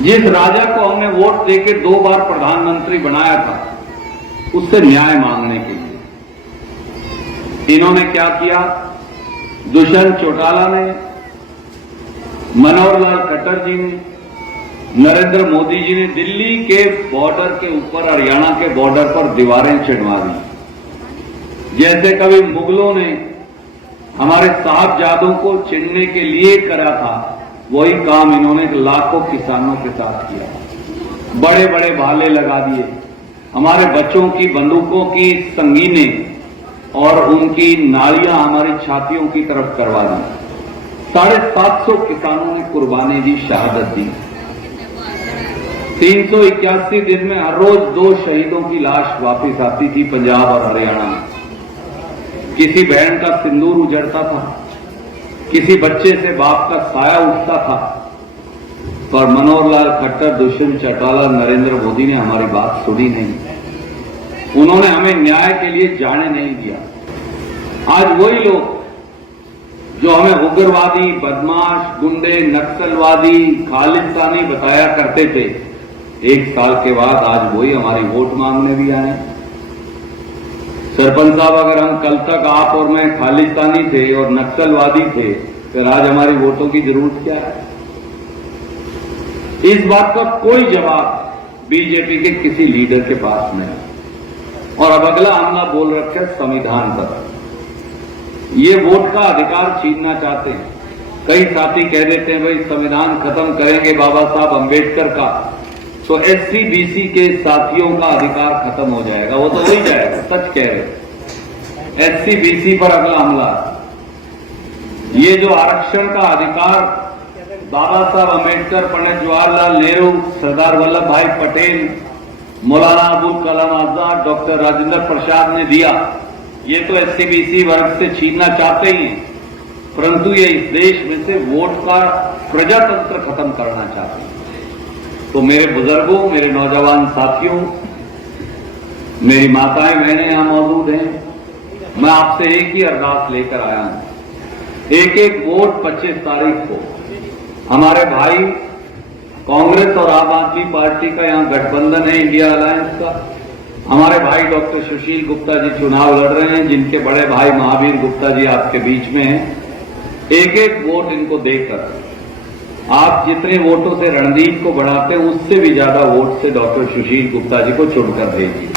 जिस राजा को हमने वोट देके 2 बार प्रधानमंत्री बनाया था, उससे न्याय मांगने के लिए इन्होंने क्या किया? दुष्यंत चौटाला ने, मनोहर लाल खट्टर जी ने, नरेंद्र मोदी जी ने दिल्ली के बॉर्डर के ऊपर, हरियाणा के बॉर्डर पर दीवारें चढ़वा दी। जैसे कभी मुगलों ने हमारे साहबजादों को चिढ़ने के लिए करा था, वही काम इन्होंने लाखों किसानों के साथ किया। बड़े बड़े भाले लगा दिए, हमारे बच्चों की बंदूकों की संगीनें और उनकी नालियां हमारी छातियों की तरफ करवा दी। 750 किसानों ने कुर्बानी दी, शहादत दी। 381 दिन में हर रोज 2 शहीदों की लाश वापस आती थी पंजाब और हरियाणा में। किसी बहन का सिंदूर उजड़ता था, किसी बच्चे से बाप का साया उठता था, पर मनोहर लाल खट्टर, दुष्यंत चौटाला, नरेंद्र मोदी ने हमारी बात सुनी नहीं। उन्होंने हमें न्याय के लिए जाने नहीं दिया। आज वही लोग जो हमें उग्रवादी, बदमाश, गुंडे, नक्सलवादी, खालिस्तानी बताया करते थे, 1 साल के बाद आज वही हमारी वोट मांगने भी आए। सरपंच साहब, अगर हम कल तक आप और मैं खालिस्तानी थे और नक्सलवादी थे, फिर आज हमारी वोटों की जरूरत क्या है? इस बात का कोई जवाब बीजेपी के किसी लीडर के पास नहीं। और अब अगला हमला बोल रखा है संविधान पर। ये वोट का अधिकार छीनना चाहते हैं। कई साथी कह देते हैं भाई संविधान खत्म करेंगे बाबा साहब अंबेडकर का, तो एससी बीसी के साथियों का अधिकार खत्म हो जाएगा। वो तो हो ही जाएगा, सच कह रहे। एससी बीसी पर अगला हमला। ये जो आरक्षण का अधिकार बाबा साहब अंबेडकर, पंडित जवाहरलाल नेहरू, सरदार वल्लभ भाई पटेल, मौलाना अबुल कलाम आजाद, डॉक्टर राजेंद्र प्रसाद ने दिया, ये तो एससी बीसी वर्ग से छीनना चाहते ही हैं, परंतु ये इस देश में से वोट का प्रजातंत्र खत्म करना चाहते हैं। तो मेरे बुजुर्गों, मेरे नौजवान साथियों, मेरी माताएं बहनें यहां मौजूद हैं, मैं आपसे एक ही अरदास लेकर आया हूं। एक एक वोट 25 तारीख को हमारे भाई कांग्रेस और आम आदमी पार्टी का यहां गठबंधन है, इंडिया अलायंस का, हमारे भाई डॉक्टर सुशील गुप्ता जी चुनाव लड़ रहे हैं, जिनके बड़े भाई महावीर गुप्ता जी आपके बीच में हैं। एक एक वोट इनको देकर आप जितने वोटों से रणदीप को बढ़ाते हैं, उससे भी ज्यादा वोट से डॉक्टर सुशील गुप्ता जी को चुनकर देंगे।